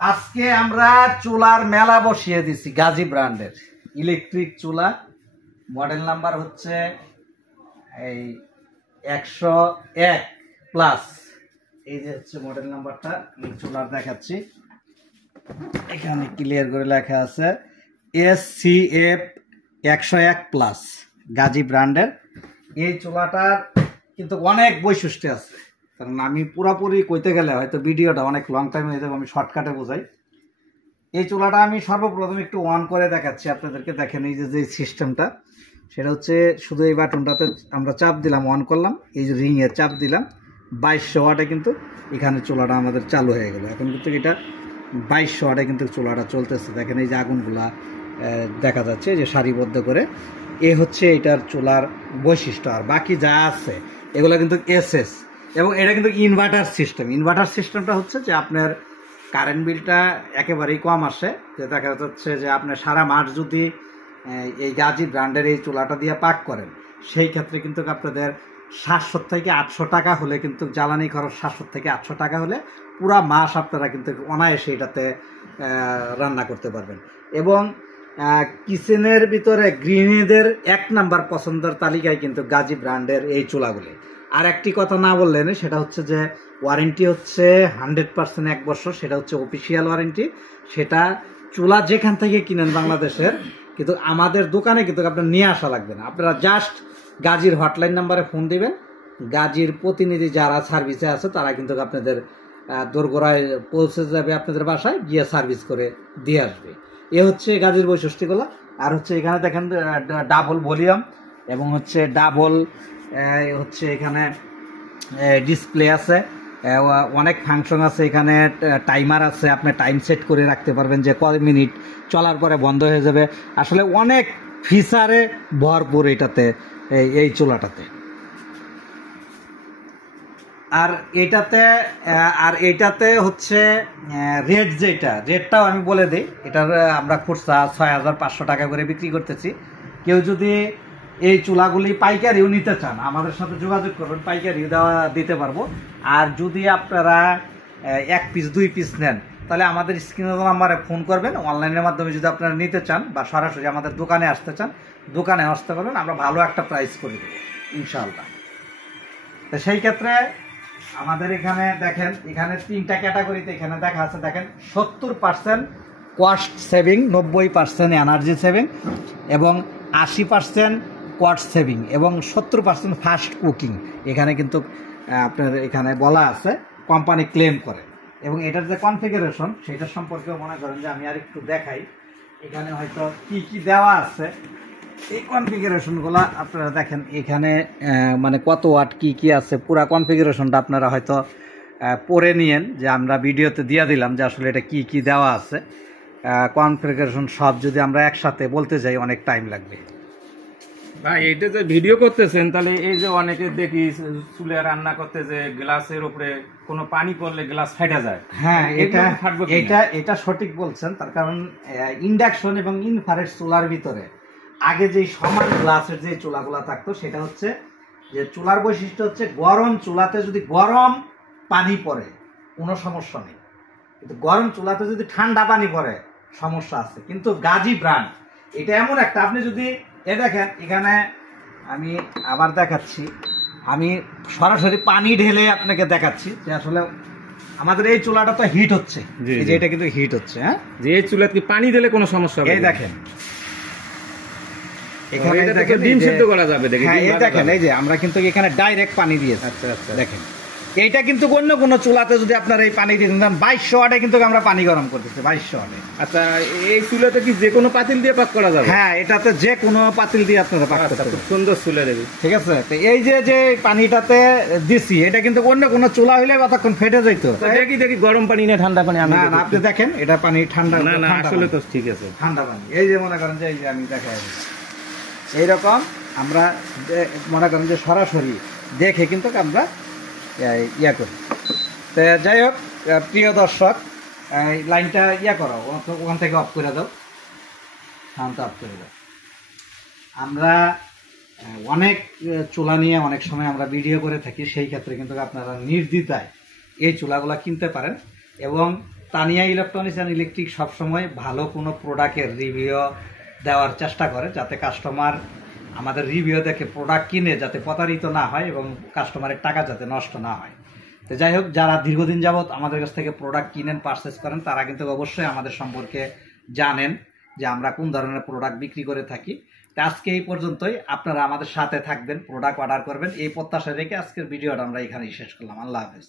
আজকে আমরা চুলার মেলা বসিয়ে দিছি গাজী ব্র্যান্ডের ইলেকট্রিক চুলা। মডেল নাম্বার হচ্ছে এই 101+। এই যে হচ্ছে মডেল নাম্বারটা, চুলার দেখাচ্ছি। এখানে ক্লিয়ার করে লেখা আছে SCF 101+ গাজী ব্র্যান্ডের। এই চুলাটার কিন্তু অনেক বৈশিষ্ট্য আছে, কারণ আমি পুরোপুরি কইতে গেলে হয়তো ভিডিওটা অনেক লং টাইম হয়ে যাবে, আমি শর্টকাটে বোঝাই। এই চুলাটা আমি সর্বপ্রথম একটু অন করে দেখাচ্ছি আপনাদেরকে। দেখেন এই যে সিস্টেমটা, সেটা হচ্ছে শুধু এই বাটনটাতে আমরা চাপ দিলাম, অন করলাম, এই যে রিংয়ে চাপ দিলাম, 2200 ওয়াটে কিন্তু এখানে চুলাটা আমাদের চালু হয়ে গেল। এখন কিন্তু এটা 2200 ওয়াটে কিন্তু চুলাটা চলতেছে। দেখেন এই যে আগুনগুলা দেখা যাচ্ছে যে সারিবদ্ধ করে। এ হচ্ছে এটার চুলার বৈশিষ্ট্য। আর বাকি যা আছে এগুলো কিন্তু SS, এবং এটা কিন্তু ইনভার্টার সিস্টেম। ইনভার্টার সিস্টেমটা হচ্ছে যে আপনার কারেন্ট বিলটা একেবারেই কম আসে। যে দেখা যাচ্ছে যে আপনার সারা মাস যদি এই গাজী ব্র্যান্ডের এই চুলাটা দিয়ে পাক করেন, সেই ক্ষেত্রে কিন্তু আপনাদের 700 থেকে 800 টাকা হলে কিন্তু জ্বালানি খরচ 700 থেকে 800 টাকা হলে পুরা মাস আপনারা কিন্তু অনায়াসে এটাতে রান্না করতে পারবেন। এবং কিচেনের ভিতরে গৃহিণীদের 1 নাম্বার পছন্দের তালিকায় কিন্তু গাজী ব্র্যান্ডের এই চুলাগুলি। আর একটি কথা না বললেন, সেটা হচ্ছে যে ওয়ারেন্টি হচ্ছে 100% 1 বছর, সেটা হচ্ছে অফিসিয়াল ওয়ারেন্টি। সেটা চুলা যেখান থেকে কিনেন বাংলাদেশের, কিন্তু আমাদের দোকানে কিন্তু আপনার নিয়ে আসা লাগবে না। আপনারা জাস্ট গাজীর হটলাইন নাম্বারে ফোন দিবেন, গাজীর প্রতিনিধি যারা সার্ভিসে আছে তারা কিন্তু আপনাদের দোরগোড়ায় পৌঁছে যাবে, আপনাদের বাসায় গিয়ে সার্ভিস করে দিয়ে আসবে। এ হচ্ছে গাজীর বৈশিষ্ট্যগুলো। আর হচ্ছে এখানে দেখেন ডাবল ভলিউম, এবং হচ্ছে ডাবল হচ্ছে এখানে ডিসপ্লে আছে, অনেক ফাংশন আছে। এখানে টাইমার আছে, আপনি টাইম সেট করে রাখতে পারবেন যে কয় মিনিট চলার পরে বন্ধ হয়ে যাবে। আসলে অনেক ফিচারে ভরপুর এটাতে, এই চুলাটাতে। আর এটাতে হচ্ছে রেট, রেটটাও আমি বলে দিই। এটার আমরা খুচরা 6500 টাকা করে বিক্রি করতেছি। কেউ যদি এই চুলাগুলি পাইকারিও নিতে চান, আমাদের সাথে যোগাযোগ করবেন, পাইকারিও দিতে পারবো। আর যদি আপনারা 1 পিস 2 পিস নেন, তাহলে আমাদের স্ক্রিনের নাম্বারে ফোন করবেন। অনলাইনের মাধ্যমে যদি আপনারা নিতে চান বা সরাসরি আমাদের দোকানে আসতে চান, দোকানে আসতে পারবেন, আমরা ভালো একটা প্রাইস করে দেবো ইনশাআল্লাহ। তো সেই ক্ষেত্রে আমাদের এখানে দেখেন, এখানে 3টা ক্যাটাগরিতে এখানে দেখা আছে। দেখেন 70% কস্ট সেভিং, 90% এনার্জি সেভিং, এবং 80% কস্ট সেভিং, এবং 70% ফাস্ট কুকিং। এখানে কিন্তু আপনার এখানে বলা আছে, কোম্পানি ক্লেম করে। এবং এটার যে কনফিগারেশন, সেটার সম্পর্কেও মনে করেন যে আমি আর একটু দেখাই। এখানে হয়তো কি কি দেওয়া আছে, এই কনফিগারেশনগুলো আপনারা দেখেন। এখানে মানে কত ওয়াট কি কি আছে, পুরো কনফিগারেশনটা আপনারা হয়তো পড়ে নিয়েন, যে আমরা ভিডিওতে দিয়ে দিলাম যে আসলে এটা কি কি দেওয়া আছে। কনফিগারেশন সব যদি আমরা একসাথে বলতে যাই অনেক টাইম লাগবে। ভাই এটা যে ভিডিও করতেছেন, তাহলে এই যে অনেকে দেখি চুলে রান্না করতে যে গ্লাসের উপরে কোনো পানি পড়লে গ্লাস ফাটা যায়। হ্যাঁ, এটা সঠিক বলছেন। তার কারণ ইন্ডাকশন এবং ইনফ্রারেড চুলার ভিতরে আগে যে সমান গ্লাসের যে চুলাগুলা থাকতো, সেটা হচ্ছে যে চুলার বৈশিষ্ট্য হচ্ছে গরম চুলাতে যদি গরম পানি পড়ে কোনো সমস্যা নেই, কিন্তু গরম চুলাতে যদি ঠান্ডা পানি পড়ে সমস্যা আছে। কিন্তু গাজী ব্র্যান্ড এটা এমন একটা, আপনি যদি দেখেন, এখানে আমি আবার দেখাচ্ছি, আমি সরাসরি পানি ঢেলে আপনাকে দেখাচ্ছি যে আসলে আমাদের এই চুলাটা তো হিট হচ্ছে, যে এটা কিন্তু হিট হচ্ছে। হ্যাঁ, যে এই চুলাতে পানি দিলে কোনো সমস্যা হবে? এই দেখেন, এখানে দেখেন ডিম সিদ্ধ করা যাবে। দেখেন, এই দেখেন, এই যে আমরা কিন্তু এখানে ডাইরেক্ট পানি দিয়েছি। আচ্ছা আচ্ছা, দেখেন এইটা কিন্তু অন্য কোনো চুলাতে যদি আপনার এই পানি দিয়ে দেন, 2200 ওয়াটে কিন্তু আমরা পানি গরম করতেছি, 2200 ওয়াটে। আচ্ছা, এই চুলাতে কি যে কোনো পাতিল দিয়ে পাক করা যাবে? হ্যাঁ, এটাতে যে কোনো পাতিল দিয়ে আপনারা পাক করতে পারবেন। খুব সুন্দর চুলা দেবে, ঠিক আছে। তো এই যে পানিটাতে দিছি, এটা কিন্তু অন্য কোনো চুলা হইলে কতক্ষণ ফেটে যাইতো। দেখি গরম পানি না ঠান্ডা পানি? না, আপনি দেখেন এটা পানি ঠান্ডা না, আসলে তো ঠিক আছে, ঠান্ডা পানি। এই যে মনে করেন যে এই যে আমি দেখাই, এইরকম আমরা মনে করেন যে সরাসরি দেখে কিন্তু আমরা ইয়া করি। তো যাই হোক, প্রিয় দর্শক, লাইনটা করো, ওখান থেকে অফ করে দাও, সাউন্ডটা অফ করে দাও। আমরা অনেক চুলা নিয়ে অনেক সময় আমরা ভিডিও করে থাকি, সেই ক্ষেত্রে কিন্তু আপনারা নির্দ্বিধায় এই চুলাগুলা কিনতে পারেন। এবং তানিয়া ইলেকট্রনিক্স অ্যান্ড ইলেকট্রিক সবসময় ভালো কোনো প্রোডাক্টের রিভিউ দেওয়ার চেষ্টা করে, যাতে কাস্টমার আমাদের রিভিউ দেখে প্রোডাক্ট কিনে যাতে প্রতারিত না হয় এবং কাস্টমারের টাকা যাতে নষ্ট না হয়। তো যাই হোক, যারা দীর্ঘদিন যাবৎ আমাদের কাছ থেকে প্রোডাক্ট কিনেন, পারচেস করেন, তারা কিন্তু অবশ্যই আমাদের সম্পর্কে জানেন যে আমরা কোন ধরনের প্রোডাক্ট বিক্রি করে থাকি। তো আজকে এই পর্যন্তই, আপনারা আমাদের সাথে থাকবেন, প্রোডাক্ট অর্ডার করবেন, এই প্রত্যাশা রেখে আজকের ভিডিওটা আমরা এখানেই শেষ করলাম। আল্লাহ হাফেজ।